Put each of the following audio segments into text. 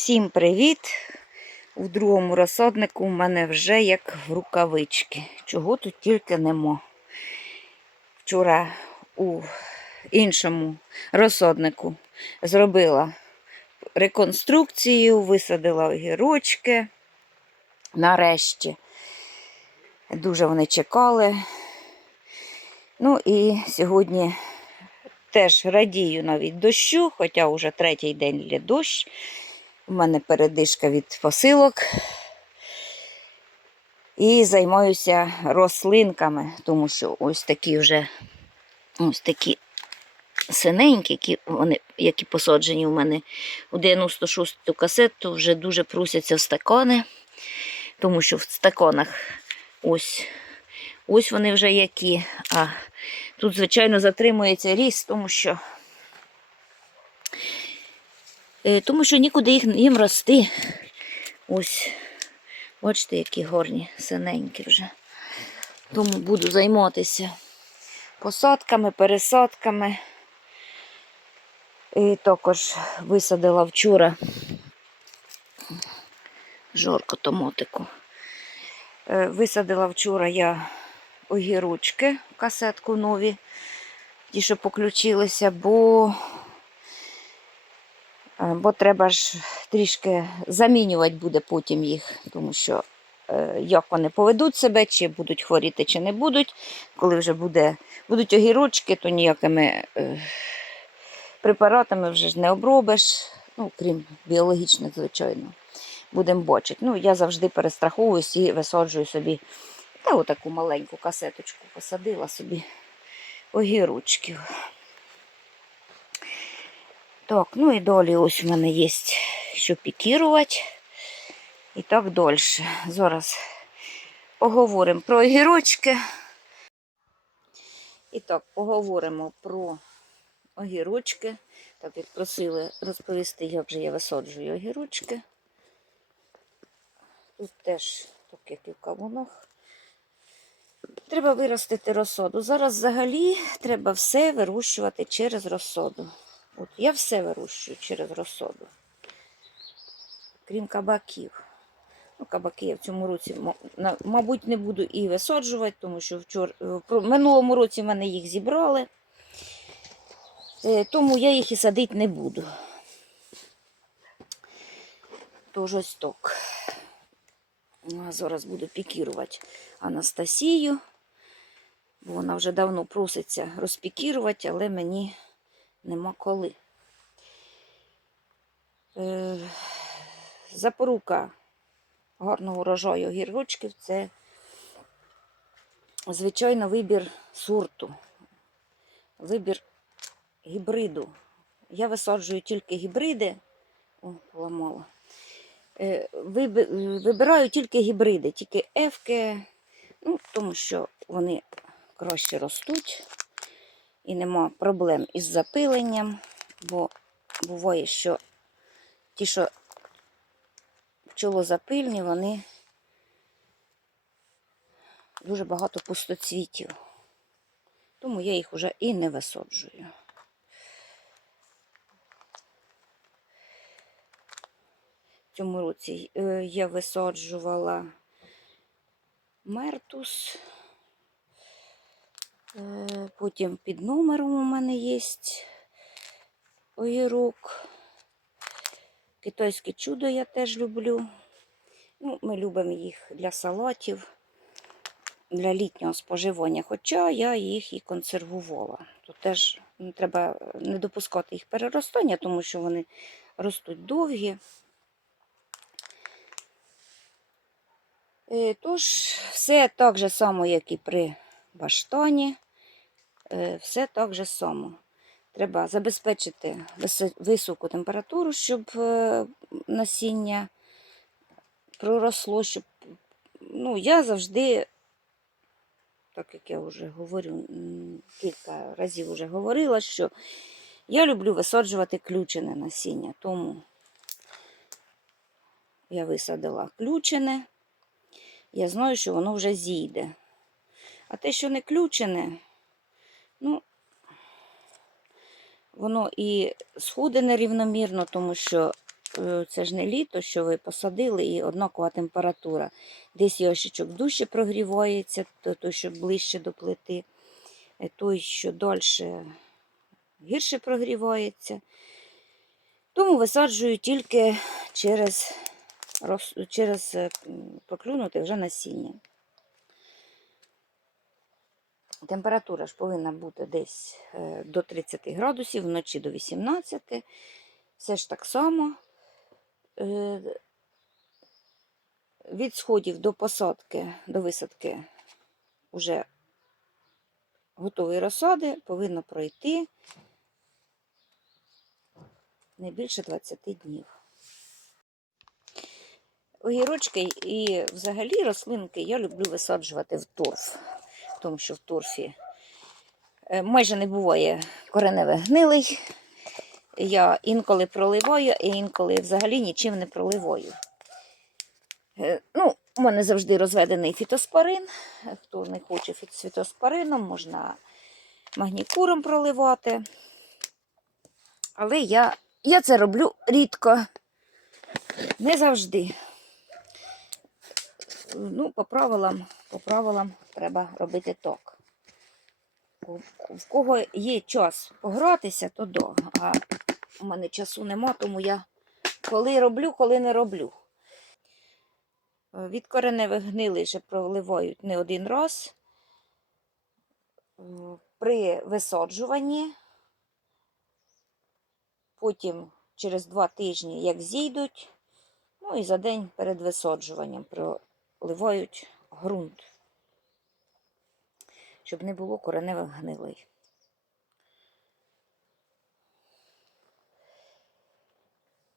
Всім привіт! У другому розсаднику у мене вже як в рукавички. Чого тут тільки нема. Вчора у іншому розсаднику зробила реконструкцію, висадила огірочки. Нарешті. Дуже вони чекали. Ну і сьогодні теж радію навіть дощу, хоча вже третій день йде дощ. У мене передишка від посилок. І займаюся рослинками, тому що ось такі вже ось такі синенькі, які, вони, які посаджені у мене у 96-ту касету, вже дуже просяться в стакани, тому що в стаканах ось, ось вони вже які. А тут, звичайно, затримується ріст, тому що Тому що нікуди їх, їм рости. Ось, бачите, які горні, синенькі вже. Тому буду займатися посадками, пересадками. І також висадила вчора жорко томотику. Е, Висадила вчора я огірочки касетку нові, ті, що поключилися, бо Е, бо треба ж трішки замінювати буде потім їх, тому що е, як вони поведуть себе, чи будуть хворіти, чи не будуть. Коли вже буде, будуть огірочки, то ніякими е, препаратами вже ж не обробиш, ну, крім біологічних, звичайно. Будемо бачити. Ну, я завжди перестраховуюсь і висаджую собі та отаку маленьку касеточку посадила собі огірочків. Так, ну і далі ось у мене є що пікірувати. І так далі. Зараз поговоримо про огірочки. І так, поговоримо про огірочки. Так як просили розповісти, як же я висаджую огірочки. Тут теж, так як і в кавунах. Треба виростити розсаду. Зараз взагалі треба все вирощувати через розсаду. От я все вирощую через розсаду. Крім кабаків. Ну, кабаки я в цьому році, мабуть, не буду і висаджувати, тому що вчора, е, в минулому році в мене їх зібрали. Е, Тому я їх і садити не буду. Тож ось так. Ну, зараз буду пікірувати Анастасію, бо вона вже давно проситься розпікірувати, але мені нема коли. Е, запорука гарного урожаю огірочків це, звичайно, вибір сорту, вибір гібриду. Я висаджую тільки гібриди. О, поламала. Е, виби- Вибираю тільки гібриди, тільки ефки, ну, тому що вони краще ростуть і нема проблем із запиленням, бо буває, що ті, що пчолозапильні, вони дуже багато пустоцвітів. Тому я їх вже і не висаджую. В цьому році е, я висаджувала мертус. Е, Потім під номером у мене є огірок. Китайське чудо я теж люблю. Ну, ми любимо їх для салатів, для літнього споживання. Хоча я їх і консервувала. Тут теж ну, треба не допускати їх переростання, тому що вони ростуть довгі. Е, Тож, все так же само, як і при баштані. Е, Все так же само. Треба забезпечити високу температуру, щоб е, насіння проросло, щоб ну, я завжди, так як я вже говорю, кілька разів вже говорила, що я люблю висаджувати ключене насіння. Тому я висадила ключене, я знаю, що воно вже зійде. А те, що не ключене, ну, воно і сходить нерівномірно, тому що е, це ж не літо, що ви посадили, і однакова температура. Десь ящичок дужче прогрівається, то- той, що ближче до плити, е, той, що далі гірше прогрівається. Тому висаджую тільки через, через е, м, проклюнути вже насіння. Температура ж повинна бути десь е, до 30 градусів, вночі до 18. Все ж так само. Е, Від сходів до посадки, до висадки вже готової розсади повинно пройти не більше 20 днів. Огірочки і взагалі рослинки я люблю висаджувати в торф, тому що в торфі е, майже не буває кореневих гнилий. Я інколи проливаю, і інколи взагалі нічим не проливаю. Е, Ну, у мене завжди розведений фітоспорин. Хто не хоче з фітоспорином, можна магнікуром проливати. Але я, я це роблю рідко, не завжди. Ну, по правилам, по правилам треба робити так. В кого є час погратися, то до. А у мене часу нема, тому я коли роблю, коли не роблю. Від кореневих гнилий вже проливають не один раз. Е, При висаджуванні, потім через два тижні, як зійдуть, ну і за день перед висаджуванням проливають ґрунт, щоб не було кореневих гнилий.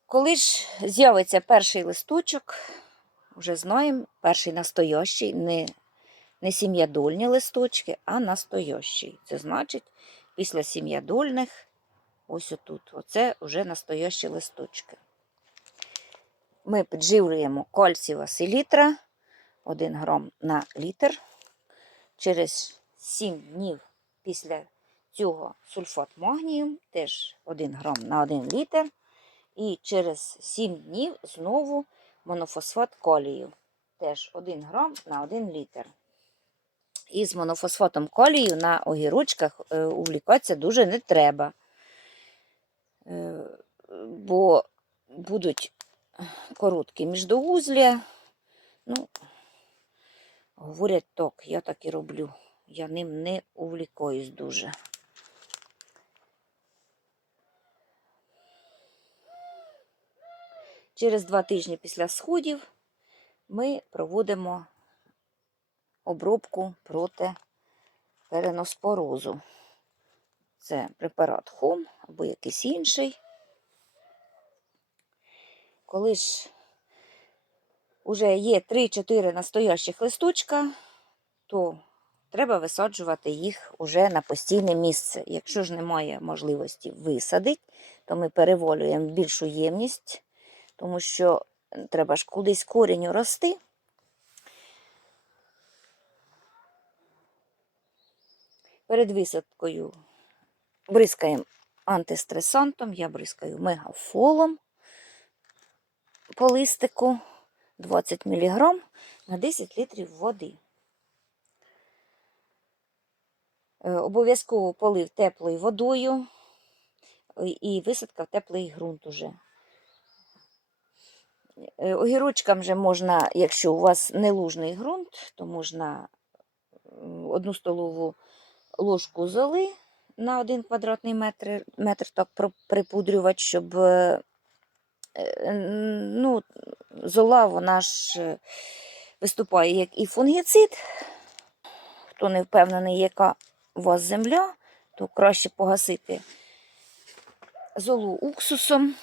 Коли ж з'явиться перший листочок, вже знаємо, перший настоящий, не, не сім'ядольні листочки, а настоящий. Це значить, після сім'ядольних, ось отут, оце вже настоящі листочки. Ми підживлюємо кальцієва селітра 1 грам на літр. Через 7 днів після цього сульфат магнію теж 1 грам на 1 літр. І через 7 днів знову монофосфат калію. Теж 1 грам на 1 літр. І з монофосфатом калію на огірочках е, увлікатися дуже не треба. Е, бо будуть короткі міждоузлі. Ну, говорять так, я так і роблю. Я ним не увлікаюсь дуже. Через два тижні після сходів ми проводимо обробку проти переноспорозу. Це препарат Хом або якийсь інший. Коли ж вже є 3-4 настоящих листочка, то треба висаджувати їх уже на постійне місце. Якщо ж немає можливості висадити, то ми переволюємо більшу ємність, тому що треба ж кудись корінню рости. Перед висадкою бризкаємо антистресантом, я бризкаю мегафолом по листику 20 мг на 10 літрів води. Е, Обов'язково полив теплою водою і- висадка в теплий ґрунт уже. Е, Огірочкам же можна, якщо у вас не лужний ґрунт, то можна одну столову ложку золи на 1 квадратний метр, метр так припудрювати, щоб е, ну, зола вона ж е, виступає як і фунгіцид. Хто не впевнений, яка у вас земля, то краще погасити золу уксусом,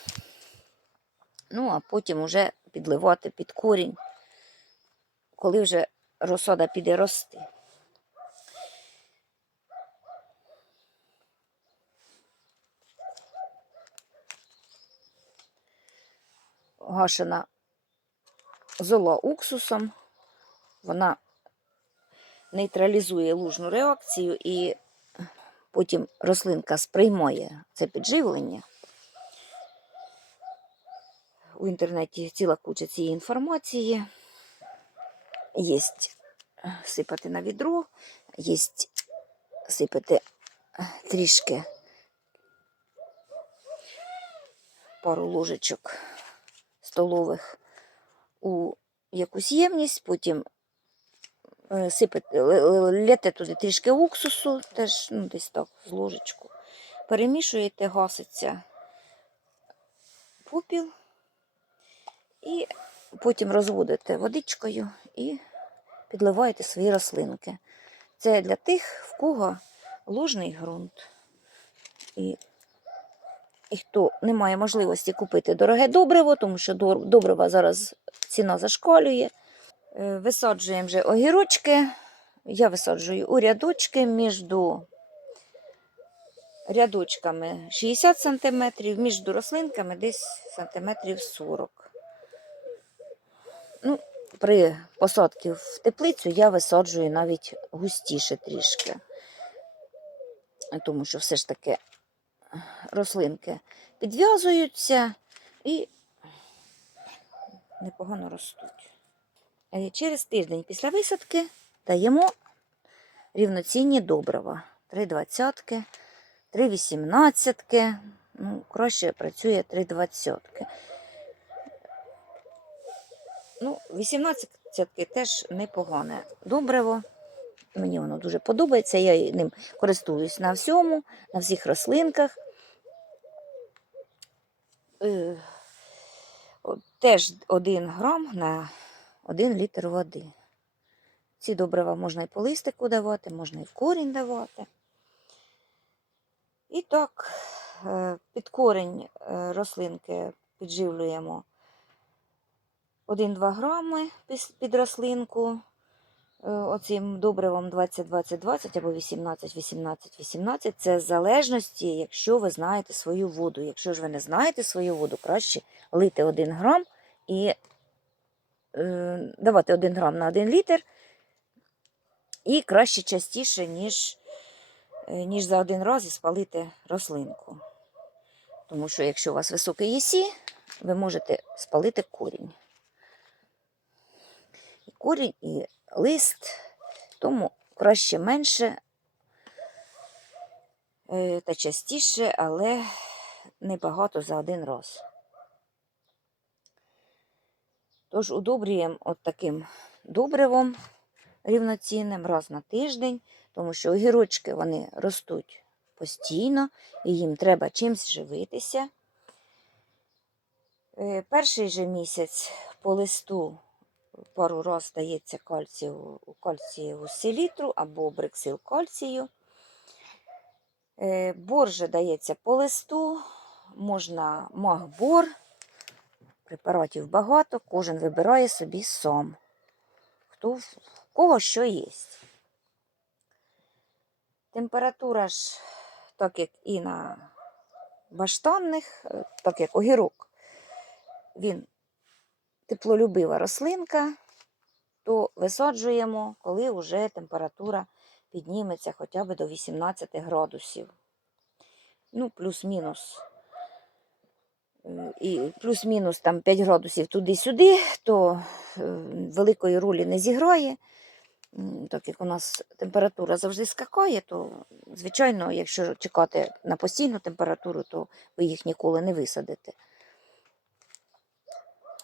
ну а потім вже підливати під корінь, коли вже розсада піде рости. Гашена зола уксусом, вона нейтралізує лужну реакцію і потім рослинка сприймає це підживлення. у інтернеті ціла куча цієї інформації. Є сипати на відро, є сипати трішки пару ложечок столових у якусь ємність, потім е, сипати, лєте туди трішки уксусу, теж ну, десь так, з ложечку. Перемішуєте, гаситься попіл і потім розводите водичкою і підливаєте свої рослинки. Це для тих, в кого лужний ґрунт. І, і хто не має можливості купити дороге добриво, тому що добрива зараз ціна зашкалює. Е, Висаджуємо вже огірочки. Я висаджую у рядочки між рядочками 60 см, між рослинками десь сантиметрів 40 Ну, при посадці в теплицю я висаджую навіть густіше трішки. Тому що все ж таки рослинки підв'язуються і непогано ростуть. Е, Через тиждень після висадки даємо рівноцінні добрива. 3 двадцятки, 3 вісімнадцятки. Ну, краще працює 3 двадцятки. Ну, 18 теж непогане добриво. Мені воно дуже подобається. Я ним користуюсь на всьому, на всіх рослинках. Е, Теж 1 грам на 1 літр води. Ці добрива можна і по листику давати, можна і в корінь давати. І так, е, під корінь е, рослинки підживлюємо 1-2 грами під рослинку оцим добривом 20-20-20 або 18-18-18. Це в залежності, якщо ви знаєте свою воду. Якщо ж ви не знаєте свою воду, краще лити 1 грам і е, давати 1 грам на 1 літр. І краще частіше, ніж, е, ніж за один раз і спалити рослинку. Тому що якщо у вас високий ЄСі, ви можете спалити корінь. І корінь, і лист, тому краще менше е, та частіше, але небагато за один раз. Тож удобрюємо от таким добривом рівноцінним раз на тиждень, тому що огірочки вони ростуть постійно, і їм треба чимось живитися. Е, Перший же місяць по листу пару раз дається кальцію, кальцієву селітру або бриксил кальцію. Е, Бор же дається по листу, можна магбор, препаратів багато, кожен вибирає собі сам. Хто в кого що є. Температура ж, так як і на баштанних, е, так як огірок, він теплолюбива рослинка, то висаджуємо, коли вже температура підніметься хоча б до 18 градусів. Ну, плюс-мінус. І плюс-мінус там 5 градусів туди-сюди, то е, великої ролі не зіграє. Так як у нас температура завжди скакає, то, звичайно, якщо чекати на постійну температуру, то ви їх ніколи не висадите.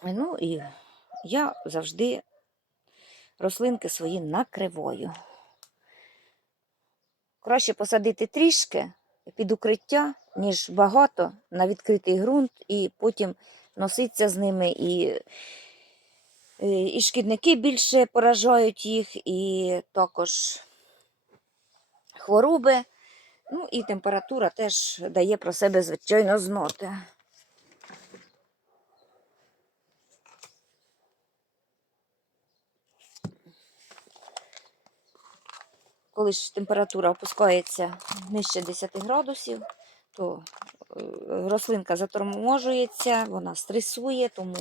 Ну і я завжди рослинки свої накриваю. Краще посадити трішки під укриття, ніж багато на відкритий ґрунт, і потім носиться з ними і, е, і шкідники більше поражають їх, і також хвороби. Ну і температура теж дає про себе, звичайно, знати. Коли ж температура опускається нижче 10 градусів, то е, рослинка заторможується, вона стресує, тому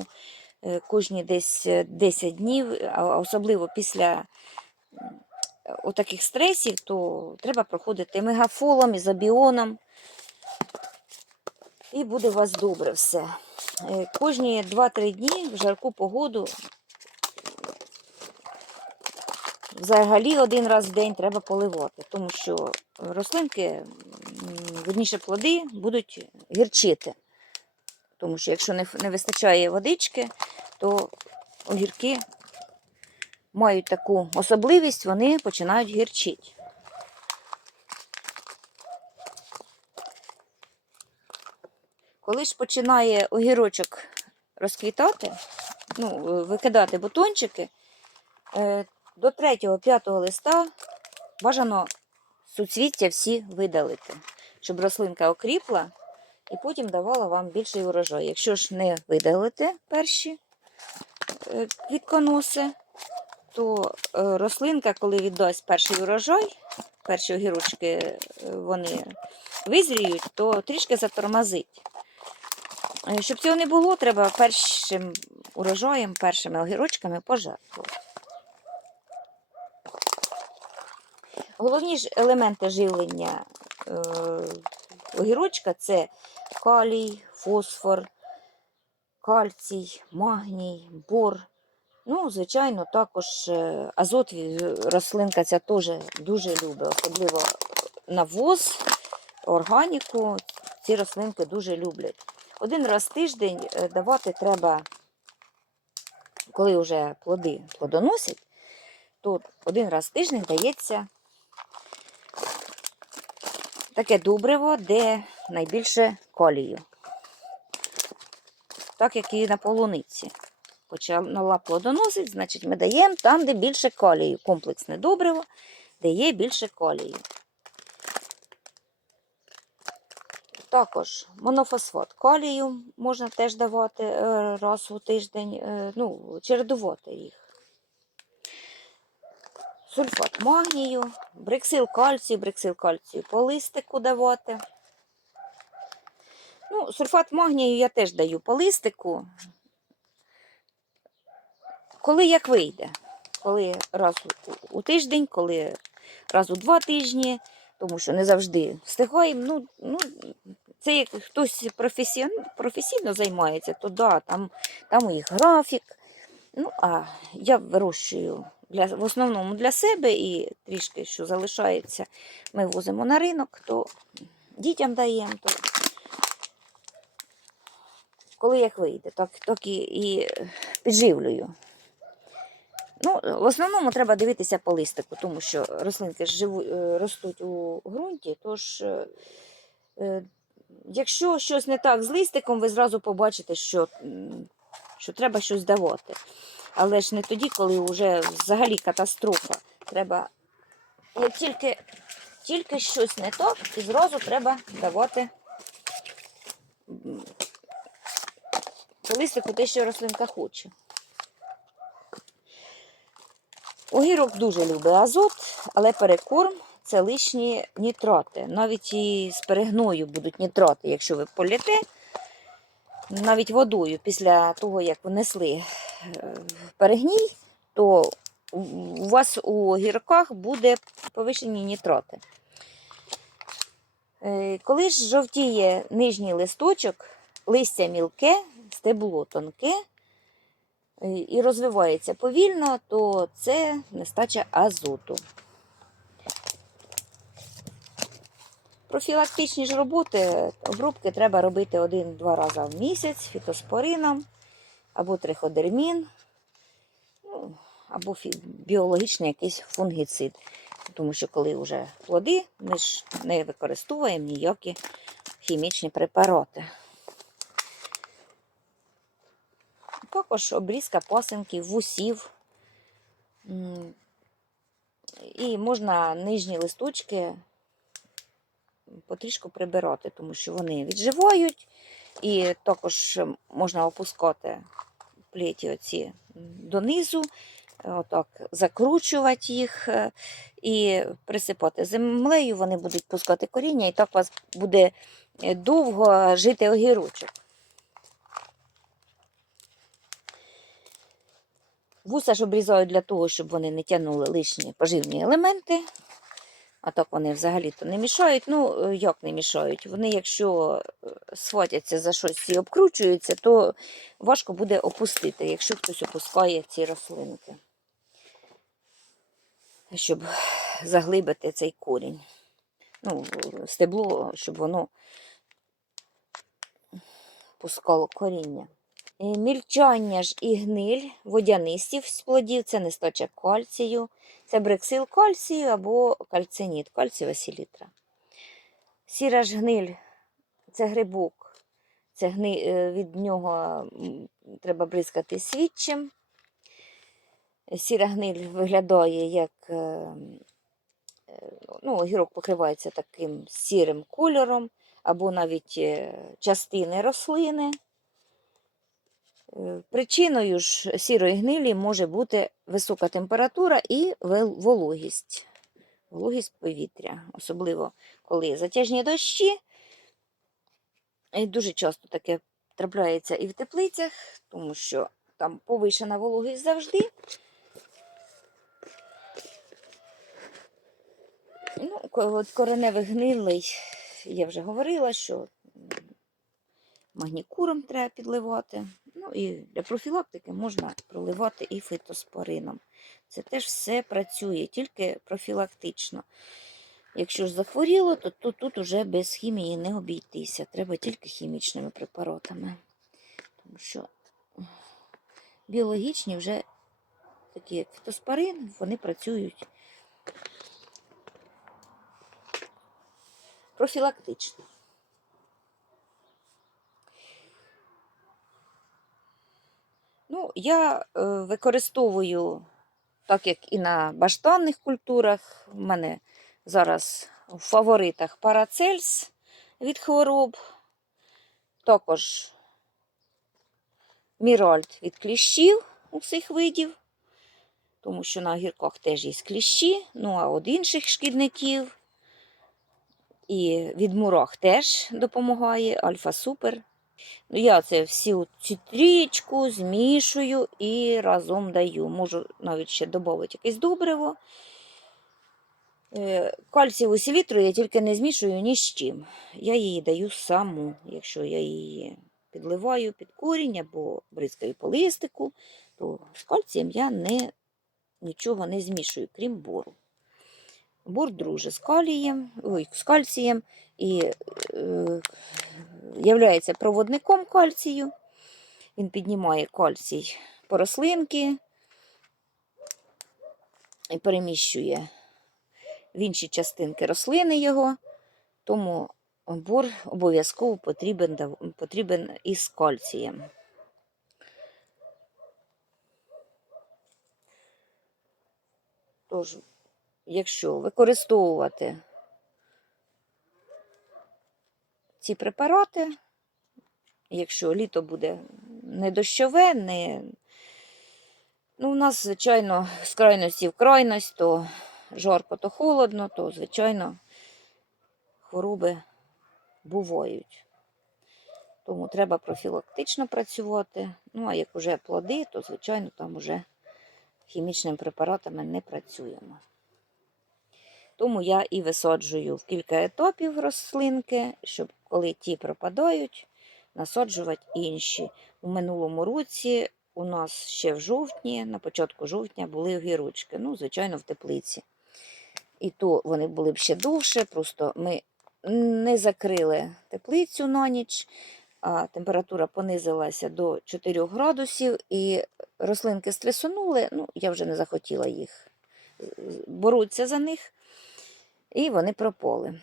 е, кожні десь е, 10 днів, а особливо після м, отаких стресів, то треба проходити мегафолом, ізобіоном, і буде у вас добре все. Е, Кожні 2-3 дні в жарку погоду взагалі один раз в день треба поливати, тому що рослинки, верніше плоди, будуть гірчити. Тому що якщо не, вистачає водички, то огірки мають таку особливість, вони починають гірчити. Коли ж починає огірочок розквітати, ну, е, викидати бутончики, е, до 3-5 листа бажано суцвіття всі видалити, щоб рослинка окріпла і потім давала вам більший урожай. Якщо ж не видалите перші е, квітконоси, то е, рослинка, коли віддасть перший урожай, перші огірочки е, вони визріють, то трішки затормозить. Щоб цього не було, треба першим урожаєм, першими огірочками пожертвувати. Головні ж елементи живлення е, огірочка це калій, фосфор, кальцій, магній, бор. Ну, звичайно, також е, азот рослинка ця теж дуже любить, особливо навоз, органіку. Ці рослинки дуже люблять. Один раз в тиждень е, давати треба, коли вже плоди плодоносять, то один раз в тиждень дається таке добриво, де найбільше калію. Так як і на полуниці. Почала плодоносить, значить ми даємо там, де більше калію. Комплексне добриво, де є більше калію. Також монофосфат калію можна теж давати е, раз у тиждень, е, ну, чередувати їх. Сульфат магнію, бриксил кальцію, бриксил кальцію по листику давати. Ну, сульфат магнію я теж даю по листику. Коли як вийде. Коли раз у, тиждень, коли раз у два тижні, тому що не завжди встигаємо. Ну, ну, це як хтось професіон, професійно займається, то да, там, там їх графік. Ну, а я вирощую для, в основному для себе і трішки, що залишається, ми возимо на ринок, то дітям даємо. То... Коли як вийде, так, так і, і підживлюю. Ну, в основному треба дивитися по листику, тому що рослинки живу, е, ростуть у ґрунті, тож е, е, якщо щось не так з листиком, ви зразу побачите, що, що треба щось давати. Але ж не тоді, коли вже взагалі катастрофа. Треба, як тільки, тільки щось не так, і зразу треба давати листику те, що рослинка хоче. Огірок дуже любить азот, але перекорм це лишні нітрати. Навіть і з перегною будуть нітрати, якщо ви полєте, навіть водою після того, як внесли е, перегній, то у вас у огірках буде повищені нітрати. Е, Коли ж жовтіє нижній листочок, листя мілке, стебло тонке, е, і розвивається повільно, то це нестача азоту. Профілактичні ж роботи, обробки треба робити один-два рази в місяць фітоспорином або триходермін, ну, або біологічний якийсь фунгіцид. Тому що коли вже плоди, ми ж не використовуємо ніякі хімічні препарати. Також обрізка пасинків, вусів. І можна нижні листочки потрішку прибирати, тому що вони відживають. І також можна опускати плеті оці донизу, отак закручувати їх е, і присипати землею, вони будуть пускати коріння, і так у вас буде е, довго жити огірочок. Вуса ж обрізають для того, щоб вони не тягнули лишні поживні елементи. А так вони взагалі-то не мішають. Ну, е, як не мішають? Вони, якщо е, схватяться за щось і обкручуються, то важко буде опустити, якщо хтось опускає ці рослинки. Щоб заглибити цей корінь. Ну, стебло, щоб воно пускало коріння. Е, Мільчання ж і гниль водянистів з плодів це нестача кальцію, це брексил кальцію або кальциніт, кальцієва селітра. Сіра ж гниль це грибок, це гни... е, від нього треба бризкати свідчим. Сіра гниль виглядає як е, ну, огірок покривається таким сірим кольором, або навіть частини рослини. Е, Причиною ж сірої гнилі може бути висока температура і вологість. Вологість повітря, особливо коли затяжні дощі. І дуже часто таке трапляється і в теплицях, тому що там повишена вологість завжди. Ну, ко- кореневих гнилий, я вже говорила, що магнікуром треба підливати. Ну і для профілактики можна проливати і фитоспорином. Це теж все працює, тільки профілактично. Якщо ж захворіло, то, то тут уже без хімії не обійтися. Треба тільки хімічними препаратами. Тому що біологічні вже такі, як фітоспорин, вони працюють профілактично. Ну, я е, використовую, так як і на баштанних культурах, в мене зараз в фаворитах парацельс від хвороб, також міральд від кліщів усіх видів, тому що на огірках теж є кліщі, ну а від інших шкідників. І від мурах теж допомагає альфа-супер. Ну, я це цю трічку змішую і разом даю. Можу навіть ще додати якесь добриво. Е, Кальцієву селітру я тільки не змішую ні з чим. Я її даю саму, якщо я її підливаю під корінь або бризкаю по листику, то з кальцієм я не, нічого не змішую, крім бору. Бор друже з калієм, ой, з кальцієм і е, являється проводником кальцію. Він піднімає кальцій по рослинки і переміщує в інші частинки рослини його, тому бор обов'язково потрібен, потрібен із кальцієм. Тож, якщо використовувати ці препарати, якщо літо буде не дощове, не... ну, у нас, звичайно, з крайності в крайність, то жарко, то холодно, то, звичайно, хвороби бувають. Тому треба профілактично працювати. Ну, а як вже плоди, то, звичайно, там вже хімічними препаратами не працюємо. Тому я і висаджую в кілька етапів рослинки, щоб коли ті пропадають, насаджувати інші. У минулому році у нас ще в жовтні, на початку жовтня, були огірочки, ну, звичайно, в теплиці. І то вони були б ще довше, просто ми не закрили теплицю на ніч, а температура понизилася до 4 градусів, і рослинки стресонули, ну, я вже не захотіла їх е, боротися за них, і вони пропали.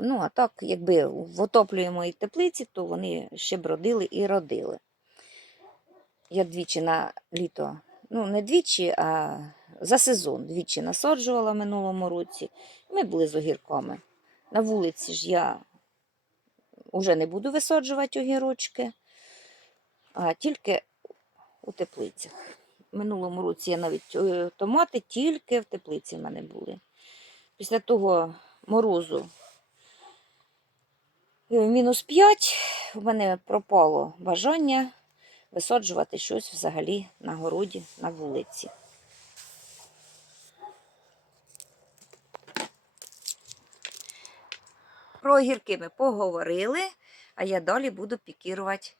Ну, а так, якби в отоплюємої теплиці, то вони ще б родили і родили. Я двічі на літо, ну не двічі, а за сезон двічі насаджувала в минулому році. Ми були з огірками. На вулиці ж я вже не буду висаджувати огірочки, а тільки у теплицях. В минулому році я навіть е, томати тільки в теплиці в мене були. Після того морозу Е, мінус 5 у мене пропало бажання висаджувати щось взагалі на городі, на вулиці. Про огірки ми поговорили, а я далі буду пікірувати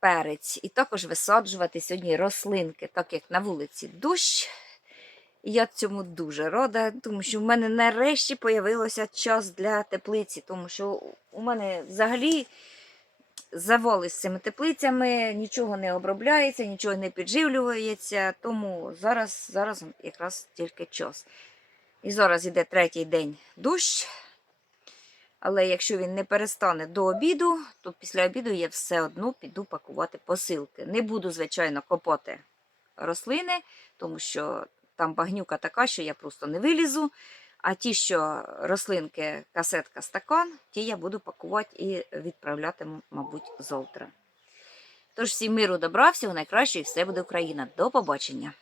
перець. І також висаджувати сьогодні рослинки, так як на вулиці дощ. І я цьому дуже рада, тому що в мене нарешті появився час для теплиці, тому що у мене взагалі завали з цими теплицями, нічого не обробляється, нічого не підживлюється, тому зараз, зараз якраз тільки час. І зараз іде третій день дощ. Але якщо він не перестане до обіду, то після обіду я все одно піду пакувати посилки. Не буду, звичайно, копати рослини, тому що там багнюка така, що я просто не вилізу. А ті, що рослинки, касетка, стакан, ті я буду пакувати і відправляти, мабуть, завтра. Тож всім миру добра, всього найкращого і все буде Україна. До побачення!